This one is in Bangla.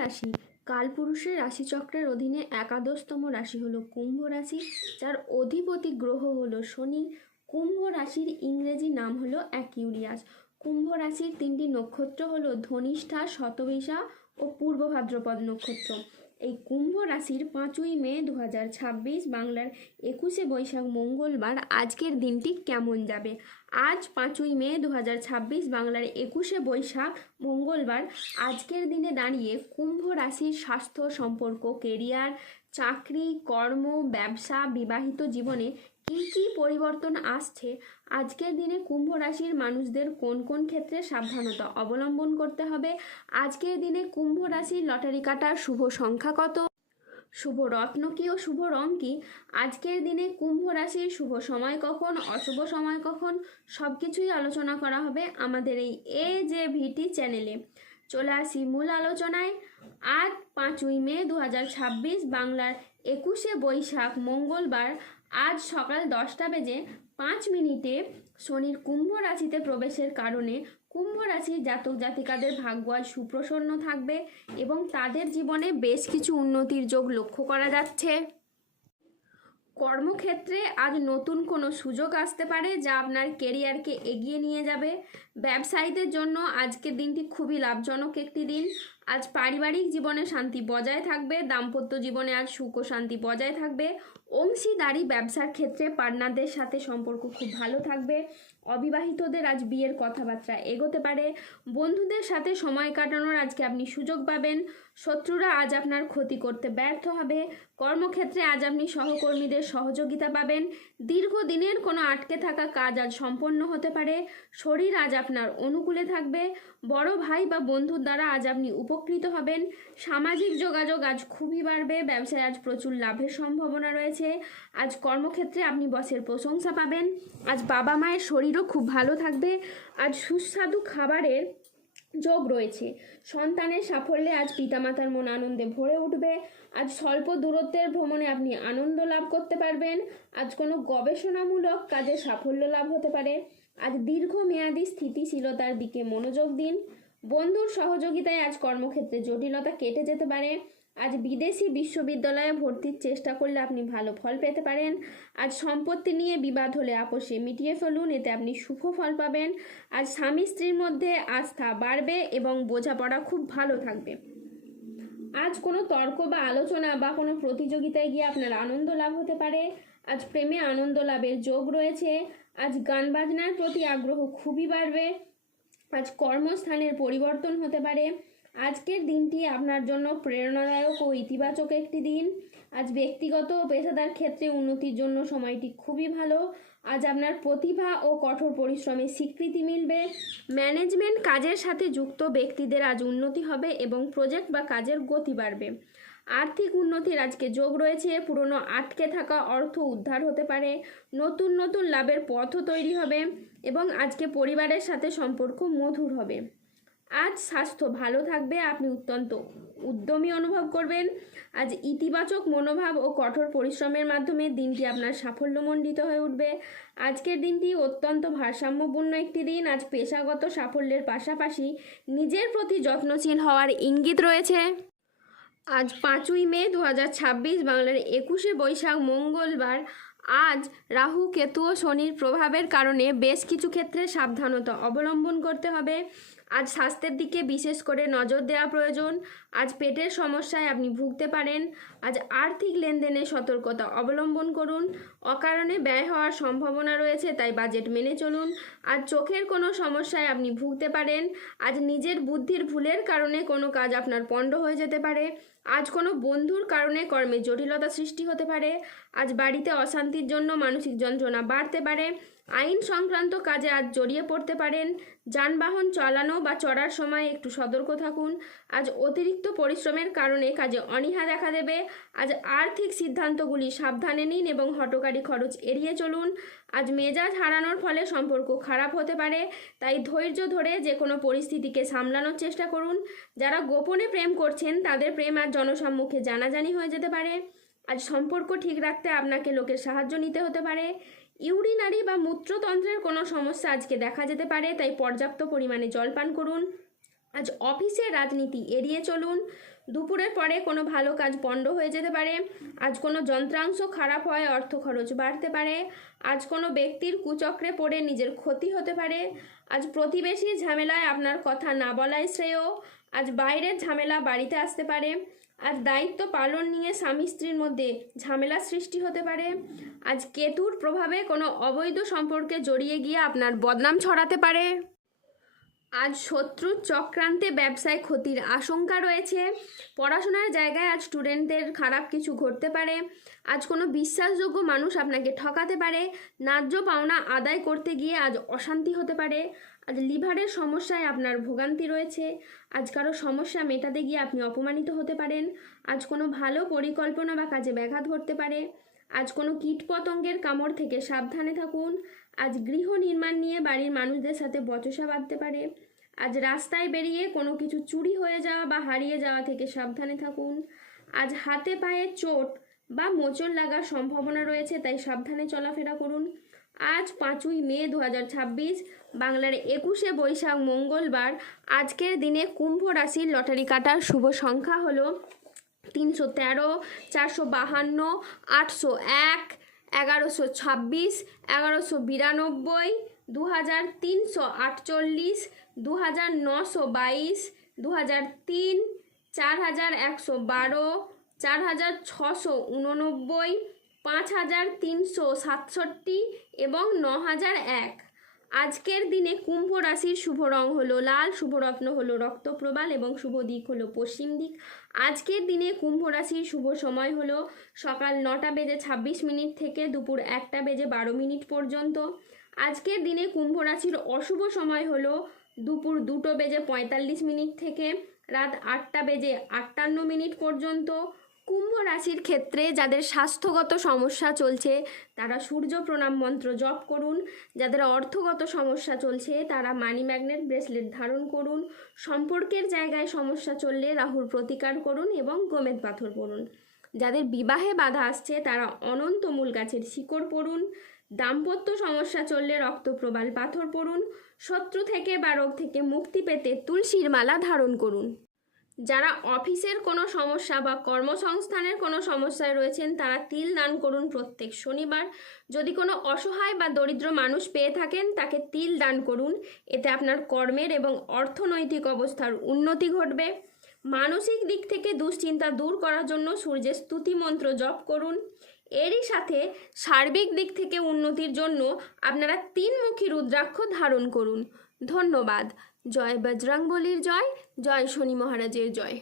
রাশি কালপুরুষের রাশিচক্রের অধীনে একাদশতম রাশি হলো কুম্ভ রাশি, যার অধিপতি গ্রহ হলো শনি। কুম্ভ রাশির ইংরেজি নাম হলো অ্যাকিউরিয়াস। কুম্ভ রাশির তিনটি নক্ষত্র হলো ধনিষ্ঠা, শতবিশা ও পূর্ব ভাদ্রপদ নক্ষত্র। এই কুম্ভ রাশির 5ই মে 2026 বাংলার 21শে বৈশাখ মঙ্গলবার আজকের দিনটি কেমন যাবে। আজ 5ই মে 2026 বাংলার 21শে বৈশাখ মঙ্গলবার আজকের দিনে দাঁড়িয়ে কুম্ভ রাশির স্বাস্থ্য, সম্পর্ক, কেরিয়ার, চাকরি, কর্ম, ব্যবসা, বিবাহিত জীবনে কী কী পরিবর্তন আসছে, আজকের দিনে কুম্ভ রাশির মানুষদের কোন কোন ক্ষেত্রে সাবধানতা অবলম্বন করতে হবে, আজকের দিনে কুম্ভ রাশির লটারি কাটার শুভ সংখ্যা কত, শুভ রত্ন কী ও শুভ রং কী, আজকের দিনে কুম্ভ রাশির শুভ সময় কখন, অশুভ সময় কখন, সব কিছুই আলোচনা করা হবে আমাদের এই AJVT চ্যানেলে। চলে আসি মূল আলোচনায়। আজ 5ই মে 2026 বাংলার 21শে বৈশাখ মঙ্গলবার আজ সকাল 10টা বেজে 5 মিনিটে শনির কুম্ভ রাশিতে প্রবেশের কারণে কুম্ভ রাশির জাতক জাতিকাদের ভাগ্য আজ সুপ্রসন্ন থাকবে এবং তাদের জীবনে বেশ কিছু উন্নতির যোগ লক্ষ্য করা যাচ্ছে। কর্মক্ষেত্রে আজ নতুন কোনো সুযোগ আসতে পারে যা আপনার কেরিয়ারকে এগিয়ে নিয়ে যাবে। ব্যবসায়ীদের জন্য আজকের দিনটি খুবই লাভজনক একটি দিন। আজ পারিবারিক জীবনে শান্তি বজায় থাকবে, দাম্পত্য জীবনে আজ সুখ ও শান্তি বজায় থাকবে। অংশীদারি ব্যবসার ক্ষেত্রে পার্টনারদের সাথে সম্পর্ক খুব ভালো থাকবে। অবিবাহিতদের আজ বিয়ের কথাবার্তা এগোতে পারে। বন্ধুদের সাথে সময় কাটানোর আজকে আপনি সুযোগ পাবেন। শত্রুরা আজ আপনার ক্ষতি করতে ব্যর্থ হবে। কর্মক্ষেত্রে আজ আপনি সহকর্মীদের সহযোগিতা পাবেন। দীর্ঘদিনের কোনো আটকে থাকা কাজ আজ সম্পন্ন হতে পারে। শরীর আজ আপনার অনুকূলে থাকবে। বড় ভাই বা বন্ধুর দ্বারা আজ আপনি উপকৃত হবেন। সামাজিক যোগাযোগ আজ খুবই বাড়বে। ব্যবসায় আজ প্রচুর লাভের সম্ভাবনা রয়েছে। আজ কর্মক্ষেত্রে আপনি বসের প্রশংসা পাবেন। আজ বাবা মায়ের শরীরও খুব ভালো থাকবে। আজ সুস্বাদু খাবারের যোগ রয়েছে। সন্তানের সাফল্যে আজ পিতামাতার মন আনন্দে ভরে উঠবে। আজ স্বল্প দূরত্বের ভ্রমণে আপনি আনন্দ লাভ করতে পারবেন। আজ কোনো গবেষণামূলক কাজে সাফল্য লাভ হতে পারে। আজ দীর্ঘমেয়াদী স্থিতিশীলতার দিকে মনোযোগ দিন। বন্ধুর সহযোগিতায় আজ কর্মক্ষেত্রে জটিলতা কেটে যেতে পারে। আজ বিদেশি বিশ্ববিদ্যালয়ে ভর্তির চেষ্টা করলে আপনি ভালো ফল পেতে পারেন। আজ সম্পত্তি নিয়ে বিবাদ হলে আপোষে মিটিয়ে ফেলুন, এতে আপনি শুভ ফল পাবেন। আজ স্বামী স্ত্রীর মধ্যে আস্থা বাড়বে এবং বোঝাপড়া খুব ভালো থাকবে। আজ কোনো তর্ক বা আলোচনা বা কোনো প্রতিযোগিতায় গিয়ে আপনার আনন্দ লাভ হতে পারে। আজ প্রেমে আনন্দ লাভের যোগ রয়েছে। আজ গান বাজনার প্রতি আগ্রহ খুবই বাড়বে। আজ কর্মস্থানের পরিবর্তন হতে পারে। আজকের দিনটি আপনার জন্য প্রেরণাদায়ক ও ইতিবাচক একটি দিন। আজ ব্যক্তিগত ও পেশাদার ক্ষেত্রে উন্নতির জন্য সময়টি খুবই ভালো। আজ আপনার প্রতিভা ও কঠোর পরিশ্রমের স্বীকৃতি মিলবে। ম্যানেজমেন্ট কাজের সাথে যুক্ত ব্যক্তিদের আজ উন্নতি হবে এবং প্রজেক্ট বা কাজের গতি বাড়বে। আর্থিক উন্নতির আজকে যোগ রয়েছে। পুরনো আটকে থাকা অর্থ উদ্ধার হতে পারে। নতুন নতুন লাভের পথও তৈরি হবে এবং আজকে পরিবারের সাথে সম্পর্ক মধুর হবে। আজ স্বাস্থ্য ভালো থাকবে। আপনি অত্যন্ত উদ্যমী অনুভব করবেন। আজ ইতিবাচক মনোভাব ও কঠোর পরিশ্রমের মাধ্যমে দিনটি আপনার সাফল্যমণ্ডিত হয়ে উঠবে। আজকের দিনটি অত্যন্ত ভারসাম্যপূর্ণ একটি দিন। আজ পেশাগত সাফল্যের পাশাপাশি নিজের প্রতি যত্নশীল হওয়ার ইঙ্গিত রয়েছে। আজ 5ই মে 2026 বাংলার 21শে বৈশাখ মঙ্গলবার আজ রাহু, কেতু ও শনির প্রভাবের কারণে বেশ কিছু ক্ষেত্রে সাবধানতা অবলম্বন করতে হবে। আজ স্বাস্থ্যের দিকে বিশেষ করে নজর দেওয়া প্রয়োজন। আজ পেটের সমস্যায় আপনি ভুগতে পারেন। আজ আর্থিক লেনদেনে সতর্কতা অবলম্বন করুন। অকারণে ব্যয় হওয়ার সম্ভাবনা রয়েছে, তাই বাজেট মেনে চলুন। আজ চোখের কোনো সমস্যায় আপনি ভুগতে পারেন। আজ নিজের বুদ্ধির ভুলের কারণে কোনো কাজ আপনার পণ্ড হয়ে যেতে পারে। আজ কোনো বন্ধুর কারণে কর্মে জটিলতা সৃষ্টি হতে পারে। আজ বাড়িতে অশান্তির জন্য মানসিক যন্ত্রণা বাড়তে পারে। আইন সংক্রান্ত কাজে আজ জড়িয়ে পড়তে পারেন। যানবাহন চালানো বা চড়ার সময় একটু সতর্ক থাকুন। আজ অতিরিক্ত পরিশ্রমের কারণে কাজে অনীহা দেখা দেবে। আজ আর্থিক সিদ্ধান্তগুলি সাবধানে নিন এবং হঠকারী খরচ এড়িয়ে চলুন। আজ মেজাজ হারানোর ফলে সম্পর্ক খারাপ হতে পারে, তাই ধৈর্য ধরে যে কোনো পরিস্থিতিকে সামলানোর চেষ্টা করুন। যারা গোপনে প্রেম করছেন তাদের প্রেম আজ জনসম্মুখে জানাজানি হয়ে যেতে পারে। আজ সম্পর্ক ঠিক রাখতে আপনাকে লোকের সাহায্য নিতে হতে পারে। ইউরিনারি বা মূত্রতন্ত্রের কোনো সমস্যা আজকে দেখা যেতে পারে, তাই পর্যাপ্ত পরিমাণে জল পান করুন। আজ অফিসে রাজনীতি এড়িয়ে চলুন। দুপুরের পরে কোনো ভালো কাজ পণ্ড হয়ে যেতে পারে। আজ কোনো যন্ত্রাংশ খারাপ হয়, অর্থ খরচ বাড়তে পারে। আজ কোনো ব্যক্তির কুচক্রে পড়ে নিজের ক্ষতি হতে পারে। আজ প্রতিবেশীর ঝামেলায় আপনার কথা না বলাই শ্রেয়। আজ বাইরের ঝামেলা বাড়িতে আসতে পারে। আজ দায়িত্ব পালন নিয়ে স্বামী স্ত্রীর মধ্যে ঝামেলা সৃষ্টি হতে পারে। আজ কেতুর প্রভাবে কোনো অবৈধ সম্পর্কে জড়িয়ে গিয়ে আপনার বদনাম ছড়াতে পারে। আজ শত্রুর চক্রান্তে ব্যবসায় ক্ষতির আশঙ্কা রয়েছে। পড়াশোনার জায়গায় আজ স্টুডেন্টদের খারাপ কিছু ঘটতে পারে। আজ কোনো বিশ্বাসযোগ্য মানুষ আপনাকে ঠকাতে পারে। ন্যায্য পাওনা আদায় করতে গিয়ে আজ অশান্তি হতে পারে। আজ লিভারের সমস্যায় আপনার ভোগান্তি রয়েছে। আজ কারো সমস্যা মেটাতে গিয়ে আপনি অপমানিত হতে পারেন। আজ কোনো ভালো পরিকল্পনা বা কাজে ব্যাঘাত ঘটতে পারে। আজ কোনো কীটপতঙ্গের কামড় থেকে সাবধানে থাকুন। আজ গৃহ নির্মাণ নিয়ে বাড়ির মানুষদের সাথে বচসা বাঁধতে পারে। আজ রাস্তায় বেরিয়ে কোনো কিছু চুরি হয়ে যাওয়া বা হারিয়ে যাওয়া থেকে সাবধানে থাকুন। আজ হাতে পায়ে চোট বা মোচড় লাগার সম্ভাবনা রয়েছে, তাই সাবধানে চলাফেরা করুন। আজ 5ই মে 2026, বাংলার 21শে বৈশাখ মঙ্গলবার। আজকের দিনে কুম্ভ রাশির লটারি কাটার শুভ সংখ্যা হলো 313, 452, 801, 1126, 1192, 2348, 2922, 2003, 4112, 4689, 5367 এবং 9001। আজকের দিনে কুম্ভ রাশির শুভ রং হলো লাল, শুভরত্ন হলো রক্তপ্রবাল এবং শুভ দিক হলো পশ্চিম দিক। আজকের দিনে কুম্ভ রাশির শুভ সময় হলো সকাল 9:26 থেকে দুপুর 1:12 পর্যন্ত। আজকের দিনে কুম্ভ রাশির অশুভ সময় হলো দুপুর 2:45 থেকে রাত 8:58 পর্যন্ত। কুম্ভ রাশির ক্ষেত্রে যাদের স্বাস্থ্যগত সমস্যা চলছে তারা সূর্য প্রণাম মন্ত্র জপ করুন। যাদের অর্থগত সমস্যা চলছে তারা মানি ম্যাগনেট ব্রেসলেট ধারণ করুন। সম্পর্কের জায়গায় সমস্যা চললে রাহুর প্রতিকার করুন এবং গোমেদ পাথর পড়ুন। যাদের বিবাহে বাধা আসছে তারা অনন্ত মূল গাছের শিকড় পড়ুন। দাম্পত্য সমস্যা চললে রক্তপ্রবাল পাথর পড়ুন। শত্রু থেকে বা রোগ থেকে মুক্তি পেতে তুলসীর মালা ধারণ করুন। যারা অফিসের কোনো সমস্যা বা কর্মসংস্থানের কোনো সমস্যায় রয়েছেন তারা তিল দান করুন প্রত্যেক শনিবার। যদি কোনো অসহায় বা দরিদ্র মানুষ পেয়ে থাকেন তাকে তিল দান করুন, এতে আপনার কর্মের এবং অর্থনৈতিক অবস্থার উন্নতি ঘটবে। মানসিক দিক থেকে দুশ্চিন্তা দূর করার জন্য সূর্যের স্তুতি মন্ত্র জপ করুন। এরই সাথে সার্বিক দিক থেকে উন্নতির জন্য আপনারা 3মুখী রুদ্রাক্ষ ধারণ করুন। ধন্যবাদ। জয় বজরংবলীর জয়, জয় শনি মহারাজের জয়।